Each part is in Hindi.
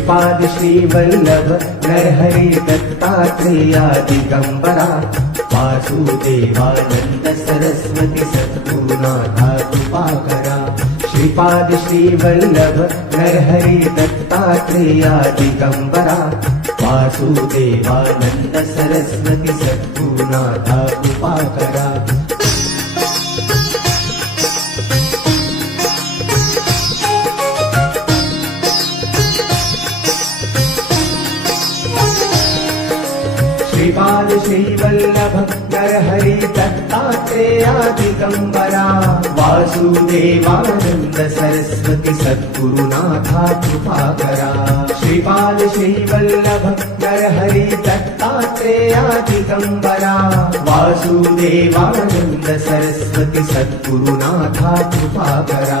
श्रीपाद श्रीवल्लभ नरहरि दत्तात्रेया दिगंबरा वासुदेवानंद सरस्वती सद्गुरुनाथा कृपाकरा। श्रीपाद श्रीवल्लभ नरहरि दत्तात्रेया दिगंबरा वासुदेवानंद सरस्वती सद्गुरुनाथा कृपाकरा। श्रीपाद श्रीवल्लभ नरहरि दत्तात्रेया दिगंबरा वासुदेवानंद सरस्वती सद्गुरुनाथा कृपाकरा। श्रीपाद श्रीवल्लभ नरहरि दत्तात्रेया दिगंबरा वासुदेवानंद सरस्वती सद्गुरुनाथा कृपाकरा।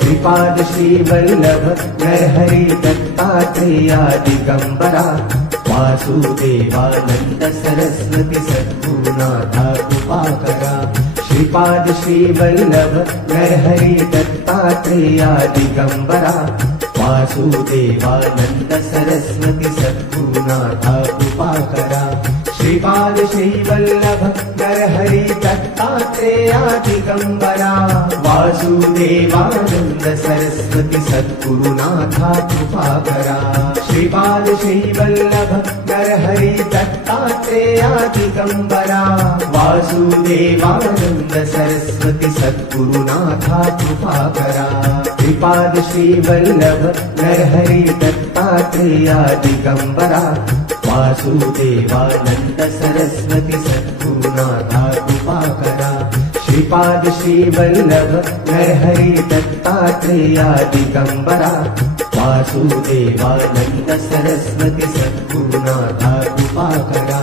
श्रीपाद श्रीवल्लभ नरहरि दत्तात्रेया दिगंबरा वासुदेवानंद सरस्वती सद्गुरुनाथा कृपाकरा। श्रीपाद श्रीवल्लभ नरहरि दत्तात्रेया दिगंबरा वासुदेवानंद सरस्वती सद्गुरुनाथा कृपाकरा। श्रीपाद श्रीवल्लभ नरहरि दत्तात्रेया दिगंबरा वासुदेवानंद सरस्वती सद्गुरुनाथा कृपाकरा। श्रीपाद श्रीवल्लभ नरहरि दत्तात्रेया दिगंबरा वासुदेवानंद सरस्वती सद्गुरुनाथा कृपाकरा। श्रीपाद श्रीवल्लभ नरहरि दत्तात्रेया दिगंबरा वासुदेवानंद सरस्वती सद्गुरुनाथा कृपाकरा। श्रीपाद श्रीवल्लभ नरहरि दत्तात्रेया दिगंबरा वासुदेवानंद सरस्वती सद्गुरुनाथा कृपाकरा।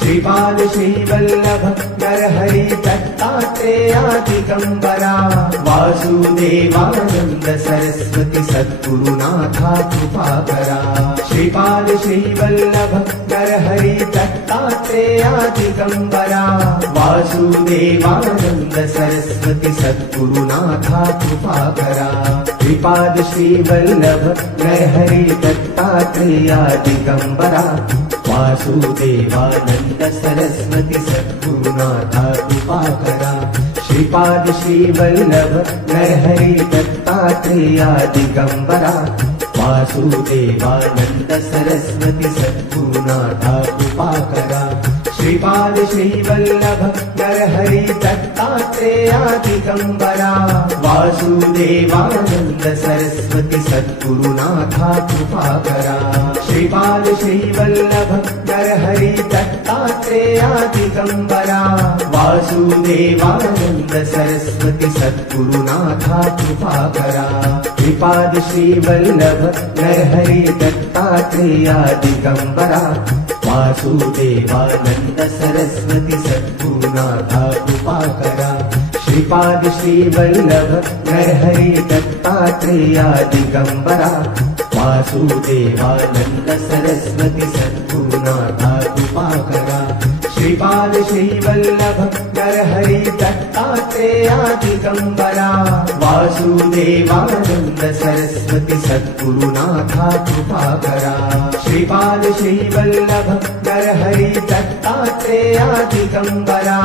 श्रीपाद श्रीवल्लभ नरहरि दत्तात्रेया दिगंबरा वासुदेवानंद सरस्वती सद्गुरुनाथा कृपाकरा। श्रीपाद श्रीवल्लभ नरहरि दत्तात्रेया दिगंबरा वासुदेवानंद सरस्वती सद्गुरुनाथा कृपाकरा। श्रीपाद श्रीवल्लभ नरहरि दत्तात्रेया दिगंबरा वासुदेवानंद सरस्वती सद्गुरुनाथा कृपाकरा। श्रीपाद श्रीवल्लभ नरहरि दत्तात्रेया दिगंबरा वासुदेवानंद सरस्वती सद्गुरुनाथा कृपाकरा। श्रीपाद श्रीवल्लभ नरहरि दत्तात्रेया दिगंबरा वासुदेवानंद सरस्वती सद्गुरुनाथा कृपाकरा। श्रीपाद श्रीवल्लभ नरहरि दत्तात्रेया दिगंबरा वासुदेवानंद सरस्वती सद्गुरुनाथा कृपाकरा। श्रीपाद श्रीवल्लभ नरहरि दत्तात्रेया दिगंबरा वासुदेवानंद सरस्वती सद्गुरुनाथा कृपाकरा। श्रीपाद श्रीवल्लभ नरहरि दत्तात्रेया दिगंबरा वासुदेवानंद सरस्वती सद्गुरुनाथा कृपाकरा। श्रीपाद श्रीवल्लभ नरहरि दत्तात्रेया दिगंबरा वासुदेवानंद सरस्वती सद्गुरुनाथा कृपाकरा। श्रीपाद श्रीवल्लभ नरहरि दत्तात्रेया दिगंबरा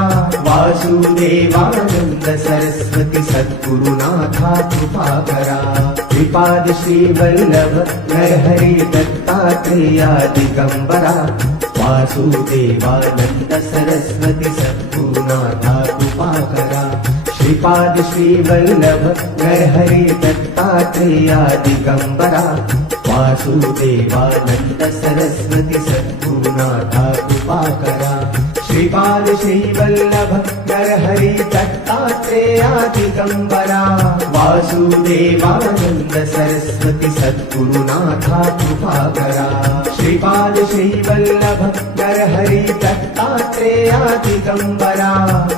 वासुदेवानंद सरस्वती सद्गुरुनाथा कृपाकरा। श्रीपाद श्रीवल्लभ नरहरि दत्तात्रेया दिगंबरा वासुदेवानंद सरस्वती सद्गुरुनाथा कृपाकरा। श्रीपाद श्रीवल्लभ नरहरि दत्तात्रेया दिगंबरा वासुदेवानंद सरस्वती सद्गुरुनाथा कृपाकरा। श्रीपाद श्रीवल्लभ नरहरि दत्तात्रेया दिगंबरा वासुदेवानंद सरस्वती सद्गुरुनाथा कृपाकरा। श्रीपाद श्रीवल्लभ नरहरि दत्तात्रेया दिगंबरा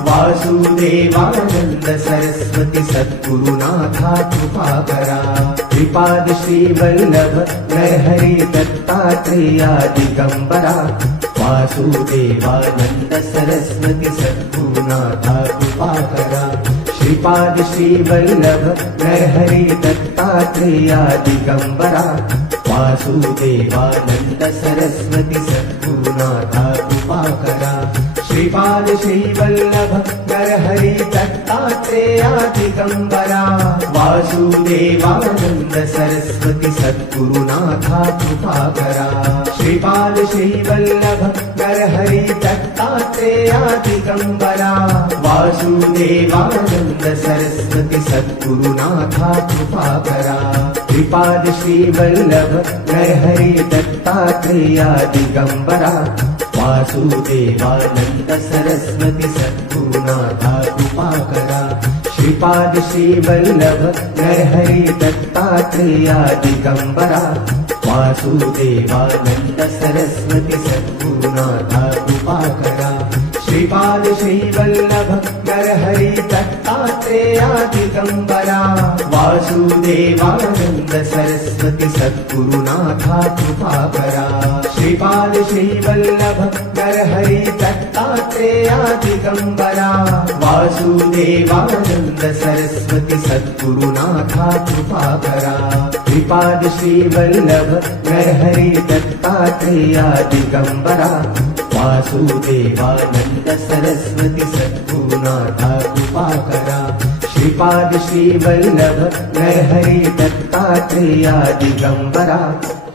वासुदेवानंद सरस्वती सद्गुरुनाथा कृपाकरा। श्रीपाद श्रीवल्लभ नरहरि दत्तात्रेया दिगंबरा वासुदेवानंद सरस्वती सद्गुरुनाथा कृपाकरा श्रीपाद श्रीवल्लभ नरहरि दत्तात्रेया दिगंबरा वासुदेवानंद सरस्वती सद्गुरुनाथा कृपाकरा श्रीपाद श्रीवल्लभ नरहरि दत्तात्रेया दिगंबरा वासुदेवानंद सरस्वती सद्गुरुनाथा कृपाकरा श्रीपाद श्रीवल्लभ नरहरि दत्तात्रेया दिगंबरा वासुदेवानंद सरस्वती सद्गुरुनाथा कृपाकरा श्रीपाद श्रीवल्लभ नरहरि दत्तात्रेया दिगंबरा वासुदेवानंद सरस्वती सद्गुरुनाथा कृपाकरा श्रीपाद श्रीवल्लभ नरहरि दत्तात्रेया दिगंबरा वासुदेवानंद सरस्वती सद्गुरुनाथा कृपाकरा श्रीपाद श्रीवल्लभ नरहरि दत्तात्रेया दिगंबरा वासुदेवानंद सरस्वती सद्गुरुनाथा कृपाकरा श्रीपाद श्रीवल्लभ नरहरि दत्तात्रेया दिगंबरा वासुदेवानंद सरस्वती सद्गुरुनाथा कृपाकरा श्रीपाद श्रीवल्लभ नरहरि दत्तात्रेया दिगंबरा वासुदेवानंद सरस्वती सद्गुरुनाथा कृपाकरा श्रीपाद श्रीवल्लभ नरहरि दत्तात्रेया दिगंबरा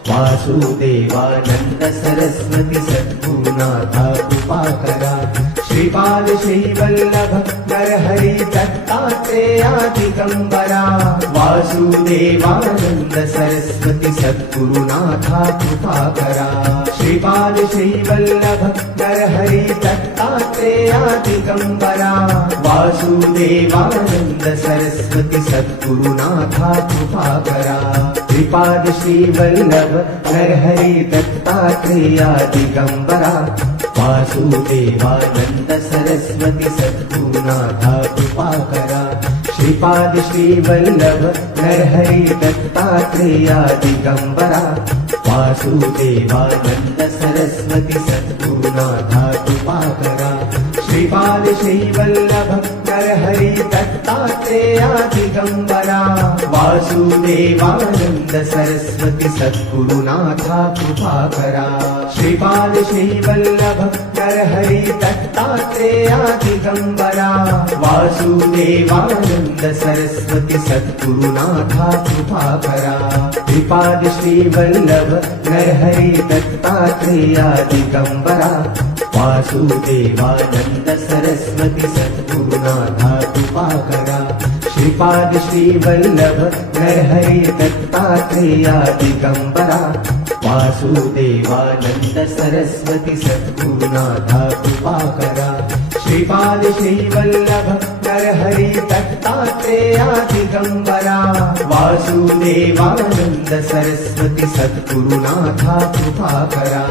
वासुदेवानंद सरस्वती सद्गुरुनाथा कृपाकरा श्रीपाद श्रीवल्लभ नरहरि दत्तात्रेया दिगंबरा वासुदेवानंद सरस्वती सद्गुरुनाथा कृपाकरा श्रीपाद श्रीवल्लभ नरहरि दत्तात्रेया दिगंबरा वासुदेवानंद सरस्वती सद्गुरुनाथा कृपाकरा श्रीपाद श्रीवल्लभ नरहरि दत्तात्रेया दिगंबरा वासुदेवानंद सरस्वती सद्गुरुनाथा कृपाकरा श्रीपाद श्रीवल्लभ नरहरि दत्तात्रेया दिगंबरा वासुदेवानंद सरस्वती सद्गुरुनाथा कृपाकरा श्रीपाद श्रीवल्लभ नरहरि दत्तात्रेया दिगंबरा वासुदेवानंद सरस्वती सद्गुरुनाथा कृपाकरा श्रीपाद श्रीवल्लभ नरहरि दत्तात्रेया दिगंबरा वासुदेवानंद सरस्वती सद्गुरुनाथा कृपाकरा श्रीपाद श्रीवल्लभ नरहरि दत्तात्रेया दिगंबरा वासुदेवानंद सरस्वती सद्गुरुनाथा कृपाकरा श्रीपाद श्रीवल्लभ नरहरि दत्तात्रेया दिगंबरा वासुदेवानंद सरस्वती सद्गुरुनाथा कृपाकरा श्रीपाद श्रीवल्लभ नरहरि दत्तात्रेया दिगंबरा वासुदेवानंद सरस्वती सद्गुरुनाथा कृपाकरा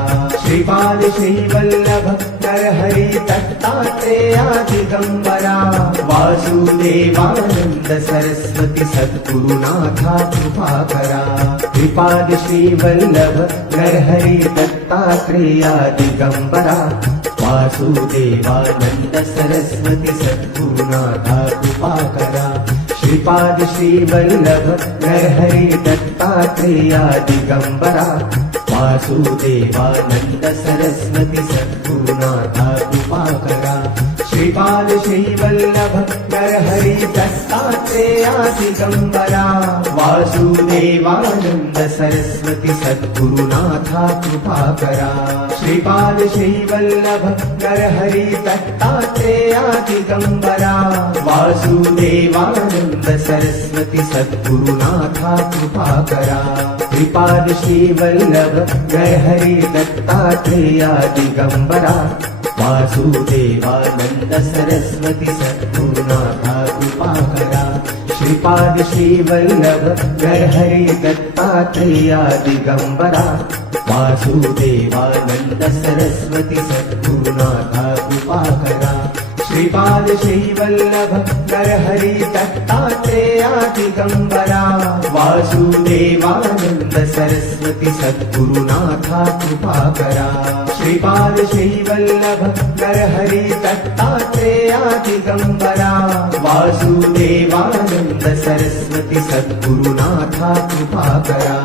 श्रीपाद श्रीवल्लभ नरहरि दत्तात्रेया दिगंबरा वासुदेवानंद सरस्वती सद्गुरुनाथा कृपाकरा श्रीपाद श्रीवल्लभ नरहरि दत्तात्रेया दिगंबरा वासुदेवानंद सरस्वती सद्गुरुनाथा कृपाकरा श्रीपाद श्रीवल्लभ नरहरि दत्तात्रेया दिगंबरा वासुदेवानंद सरस्वती सद्गुरुनाथा कृपाकरा श्रीपाद श्रीवल्लभ नरहरि दत्तात्रेया दिगंबरा वासुदेवानंद सरस्वती सद्गुरुनाथा कृपाकरा श्रीपाद श्रीवल्लभ नरहरि दत्तात्रेया दिगंबरा वासुदेवानंद सरस्वती सद्गुरुनाथा कृपाकरा श्रीपाद श्रीवल्लभ नरहरि दत्तात्रेया दिगंबरा वासुदेवानंद सरस्वती सद्गुरुनाथा कृपाकरा श्रीपाद श्रीवल्लभ नरहरि दत्तात्रेया दिगंबरा वासुदेवानंद सरस्वती सद्गुरुनाथा कृपाकरा श्रीपाद श्रीवल्लभ नरहरि दत्तात्रेया दिगंबरा वासुदेवानंद सरस्वती सद्गुरुनाथा कृपाकरा श्रीपाद श्रीवल्लभ नरहरि दत्तात्रेया दिगंबरा वासुदेवानंद सरस्वती सद्गुरुनाथा कृपाकरा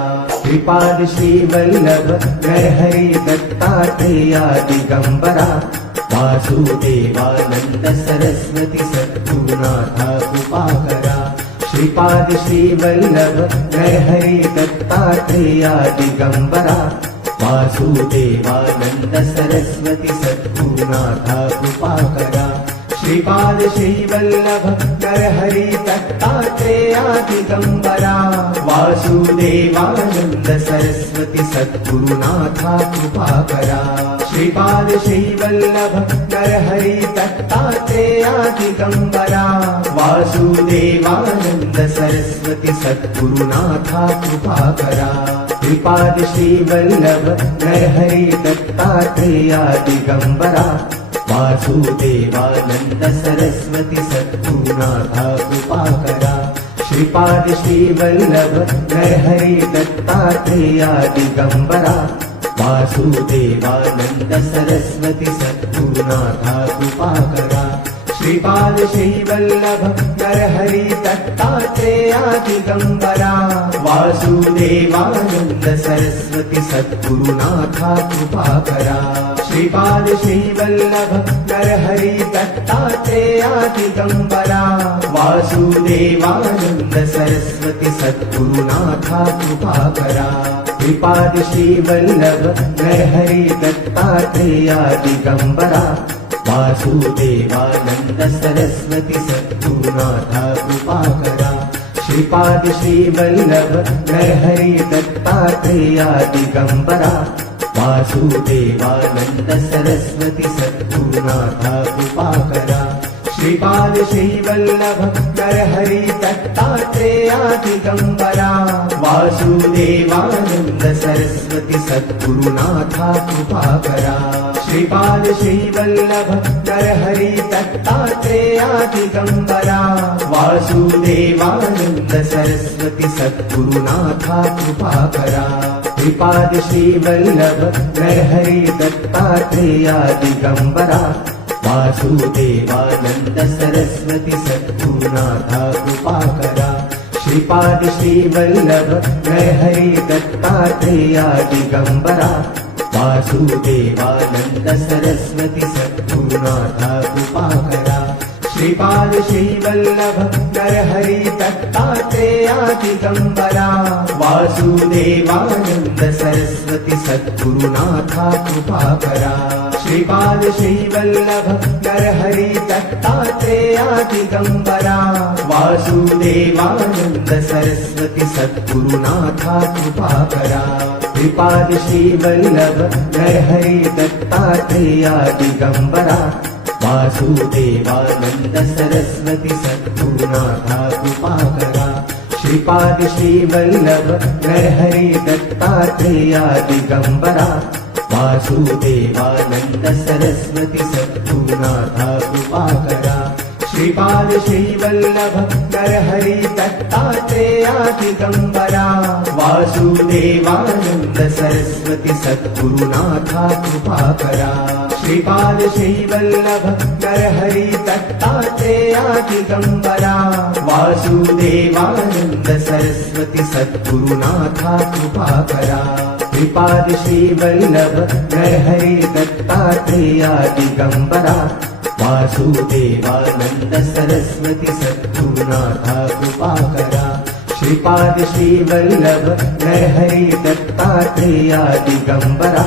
श्रीपाद श्रीवल्लभ नरहरि दत्तात्रेया दिगंबरा वासुदेवानंद सरस्वती सद्गुरुनाथा कृपाकरा श्रीपाद श्रीवल्लभ नरहरि दत्तात्रेया दिगंबरा वासुदेवानंद सरस्वती सद्गुरुनाथा कृपाकरा श्रीपाद श्रीवल्लभ नरहरि दत्तात्रेया दिगंबरा वासुदेवानंद सरस्वती सद्गुरुनाथा कृपाकरा श्रीपाद श्रीवल्लभ नरहरि दत्तात्रेया दिगंबरा वासुदेवानंद सरस्वती सद्गुरुनाथा कृपाकरा श्रीपाद श्रीवल्लभ नरहरि दत्तात्रेया दिगंबरा वासुदेवानंद सरस्वती सद्गुरुनाथा कृपाकरा श्रीपाद श्रीवल्लभ नरहरि दत्तात्रेया दिगंबरा वासुदेवानंद सरस्वती सद्गुरुनाथा कृपाकरा श्रीपाद श्रीवल्लभ नरहरि दत्तात्रेया दिगंबरा वासुदेवानंद सरस्वती सद्गुरुनाथा कृपाकरा श्रीपाद श्रीवल्लभ नरहरि दत्तात्रेया दिगंबरा वासुदेवानंद सरस्वती सद्गुरुनाथा कृपाकरा श्रीपाद श्रीवल्लभ नरहरि दत्तात्रेया दिगंबरा वासुदेवानंद सरस्वती सद्गुरुनाथा कृपाकरा श्रीपाद श्रीवल्लभ नरहरि दत्तात्रेया दिगंबरा वासुदेवानंद सरस्वती सद्गुरुनाथा कृपाकरा श्रीपाद श्रीवल्लभ नरहरि दत्तात्रेया दिगंबरा वासुदेवानंद सरस्वती सद्गुरुनाथा कृपाकरा श्रीपाद श्रीवल्लभ नरहरि दत्तात्रेया दिगंबरा वासुदेवानंद सरस्वती सद्गुरुनाथा कृपाकरा श्रीपाद श्रीवल्लभ नरहरि दत्तात्रेया दिगंबरा वासुदेवानंद सरस्वती सद्गुरुनाथा कृपाकरा श्रीपाद श्रीवल्लभ नरहरि दत्तात्रेया दिगंबरा वासुदेवानंद सरस्वती सद्गुरुनाथा कृपाकरा श्रीपाद श्रीवल्लभ नरहरि दत्तात्रेया दिगंबरा वासुदेवानंद सरस्वती सद्गुरुनाथा कृपाकरा श्रीपाद श्रीवल्लभ नरहरि दत्तात्रेया दिगंबरा वासुदेवानंद सरस्वती सद्गुरुनाथा कृपाकरा श्रीपाद श्रीवल्लभ नरहरि दत्तात्रेया दिगंबरा वासुदेवानंद सरस्वती सद्गुरुनाथा कृपाकरा श्रीपाद श्रीवल्लभ नरहरि दत्तात्रेया दिगंबरा वासुदेवानंद सरस्वती सद्गुरुनाथा कृपाकरा श्रीपाद श्रीवल्लभ नरहरि दत्तात्रेया दिगंबरा वासुदेवानंद सरस्वती सद्गुरुनाथा कृपाकरा श्रीपाद श्रीवल्लभ नरहरि दत्तात्रेया दिगंबरा वासुदेवानंद सरस्वती सद्गुरुनाथा कृपाकरा श्रीपाद श्रीवल्लभ नरहरि दत्तात्रेया दिगंबरा वासुदेवानंद सरस्वती सद्गुरुनाथा कृपाकरा श्रीपाद श्रीवल्लभ नरहरि दत्तात्रेया दिगंबरा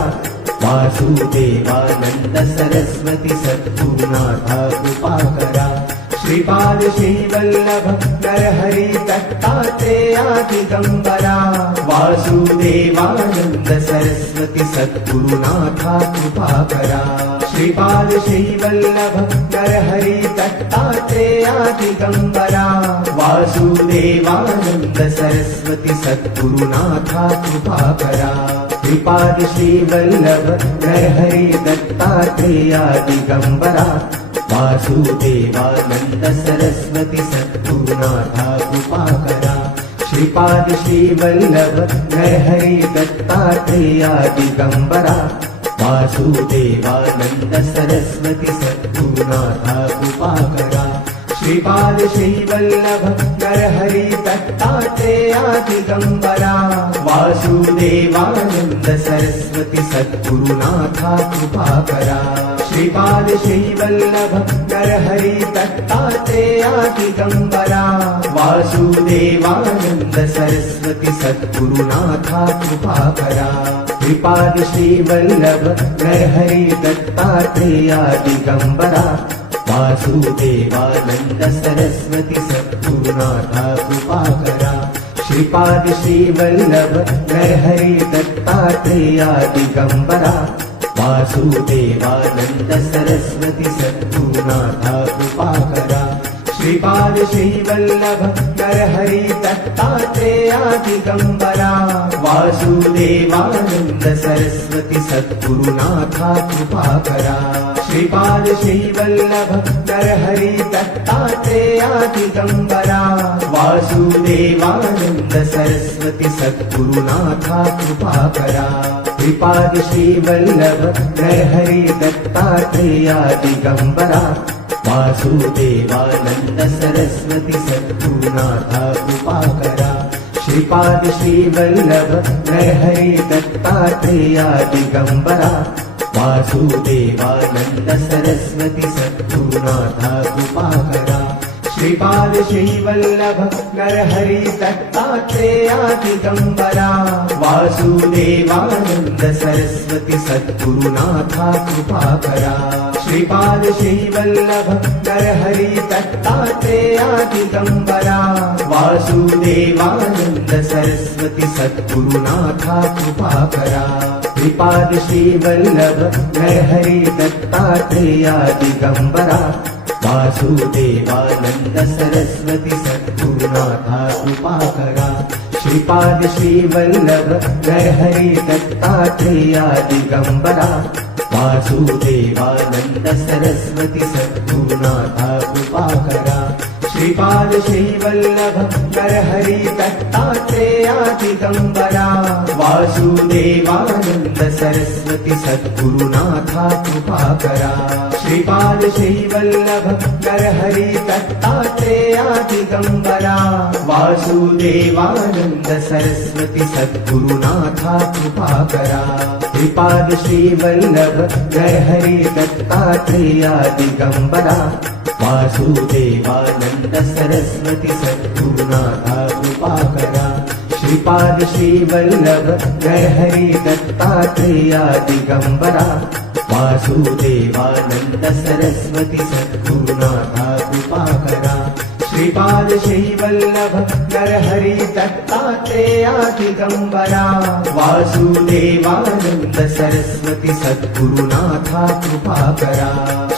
वासुदेवानंद सरस्वती सद्गुरुनाथा कृपाकरा श्रीपाद श्रीवल्लभ नरहरि दत्तात्रेया दिगंबरा वासुदेवानंद सरस्वती सद्गुरुनाथा कृपाकरा श्रीपाद श्रीवल्लभ नरहरि दत्तात्रेया दिगंबरा वासुदेवानंद सरस्वती सद्गुरुनाथा कृपाकरा श्रीपाद श्रीवल्लभ नरहरि दत्तात्रेया दिगंबरा वासुदेवानंद सरस्वती सद्गुरुनाथा कृपाकरा श्रीपाद श्रीवल्लभ नरहरि दत्तात्रेया दिगंबरा वासुदेवानंद सरस्वती सद्गुरुनाथा कृपाकरा श्रीपाद श्रीवल्लभ नरहरि दत्तात्रेया दिगंबरा वासुदेवानंद सरस्वती सद्गुरुनाथा कृपाकरा श्रीपाद श्रीवल्लभ नरहरि दत्तात्रेया दिगंबरा वासुदेवानंद सरस्वती सद्गुरुनाथा कृपाकरा श्रीपाद श्रीवल्लभ नरहरि दत्तात्रेया दिगंबरा वासुदेवानंद सरस्वती सद्गुरुनाथा कृपाकरा श्रीपाद श्रीवल्लभ नरहरि दत्तात्रेया दिगंबरा वासुदेवानंद सरस्वती सद्गुरुनाथा कृपाकरा श्रीपाद श्रीवल्लभ नरहरि दत्तात्रेया दिगंबरा वासुदेवानंद सरस्वती सद्गुरुनाथा कृपाकरा श्रीपाद श्रीवल्लभ नरहरि दत्तात्रेया दिगंबरा वासुदेवानंद सरस्वती सद्गुरुनाथा कृपाकरा श्रीपाद श्रीवल्लभ नरहरि दत्तात्रेया दिगंबरा वासुदेवानंद सरस्वती सद्गुरुनाथा कृपाकरा श्रीपाद श्रीवल्लभ नरहरि दत्तात्रेया दिगंबरा वासुदेवानंद सरस्वती सद्गुरुनाथा कृपाकरा श्रीपाद श्रीवल्लभ नरहरि दत्तात्रेया दिगंबरा वासुदेवानंद सरस्वती सद्गुरुनाथा कृपाकरा श्रीपाद श्रीवल्लभ नरहरि दत्तात्रेया दिगंबरा वासुदेवानंद सरस्वती सद्गुरुनाथा कृपाकरा श्रीपाद श्रीवल्लभ नरहरि दत्तात्रेया दिगंबरा वासुदेवानंद सरस्वती सद्गुरुनाथा कृपाकरा श्रीपाद श्रीवल्लभ नरहरि दत्तात्रेया दिगंबरा वासुदेवानंद सरस्वती सद्गुरुनाथा कृपाकरा श्रीपाद श्रीवल्लभ नरहरि दत्तात्रेया दिगंबरा वासुदेवानंद सरस्वती सद्गुरुनाथा कृपाकरा श्रीपाद श्रीवल्लभ नरहरि दत्तात्रेया दिगंबरा वासुदेवानंद सरस्वती सद्गुरुनाथा कृपाकरा श्रीपाद श्रीवल्लभ नरहरि दत्तात्रेया दिगंबरा वासुदेवानंद सरस्वती सद्गुरुनाथा कृपाकरा श्रीपाद श्रीवल्लभ नरहरि दत्तात्रेया दिगंबरा वासुदेवानंद सरस्वती सद्गुरुनाथा कृपाकरा श्रीपाद श्रीवल्लभ नरहरि दत्तात्रेया दिगंबरा वासुदेवानंद सरस्वती सद्गुरुनाथा कृपाकरा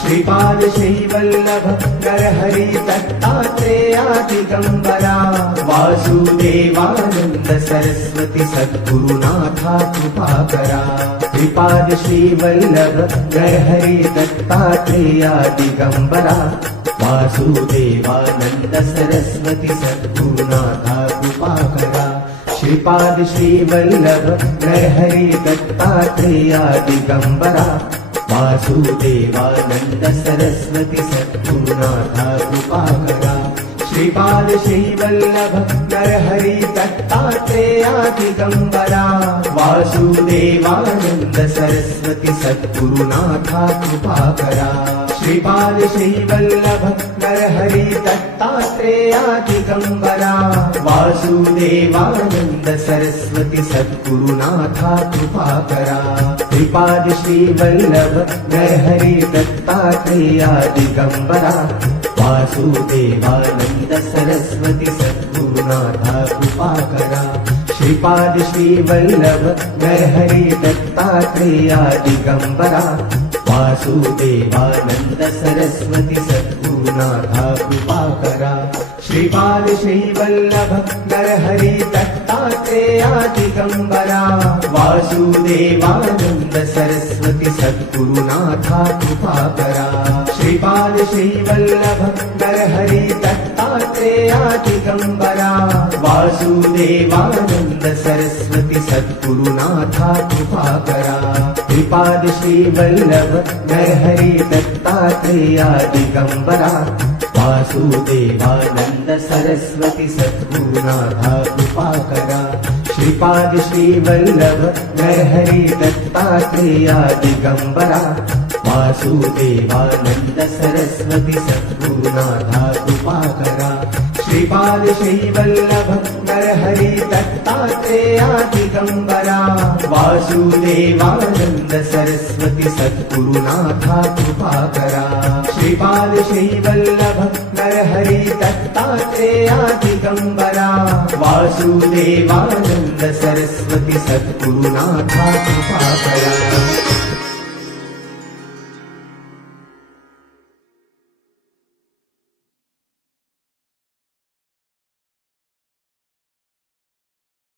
श्रीपाद श्रीवल्लभ नरहरि दत्तात्रेया दिगंबरा वासुदेवानंद सरस्वती सद्गुरुनाथा कृपाकरा श्रीपाद श्रीवल्लभ नरहरि दत्तात्रेया दिगंबरा वासुदेवानंद सरस्वती सद्गुरुनाथा कृपाकरा श्रीपाद श्रीवल्लभ नरहरि दत्तात्रेया दिगंबरा वासुदेवानंद सरस्वती सद्गुरुनाथा कृपाकरा श्रीपाद श्रीवल्लभ नरहरि दत्तात्रेया दिगंबरा वासुदेवानंद सरस्वती सद्गुरुनाथा कृपाकरा श्रीपाद श्रीवल्लभ नरहरि दत्तात्रेया दिगंबरा वासुदेवानंद सरस्वती सद्गुरुनाथा कृपाकरा श्रीपाद श्रीवल्लभ नरहरि दत्तात्रेया दिगंबरा वासुदेवानंद सरस्वती सद्गुरुनाथा कृपाकरा श्रीपाद श्रीवल्लभ नरहरि दत्तात्रेया दिगंबरा वासुदेवानंद सरस्वती सद्गुरुनाथा कृपाकरा श्रीपाद श्रीवल्लभ नरहरि दत्तात्रेया दिगंबरा वासुदेवानंद सरस्वती सद्गुरुनाथा कृपाकरा श्रीपाद श्रीवल्लभ नरहरि दत्तात्रेया दिगंबरा वासुदेवानंद सरस्वती सद्गुरुनाथा कृपाकरा श्रीपाद श्रीवल्लभ नरहरि दत्तात्रेया दिगंबरा वासुदेवानंद सरस्वती सद्गुरुनाथा कृपाकरा श्रीपाद श्रीवल्लभ नरहरि दत्तात्रेया दिगंबरा वासुदेवानंद सरस्वती सद्गुरुनाथा कृपाकरा श्रीपाद श्रीवल्लभ नरहरि दत्तात्रेया दिगंबरा वासुदेवानंद सरस्वती सद्गुरुनाथा कृपाकरा श्रीपाद श्रीवल्लभ नरहरि दत्तात्रेया दिगंबरा वासुदेवानंद सरस्वती सद्गुरुनाथा कृपाकरा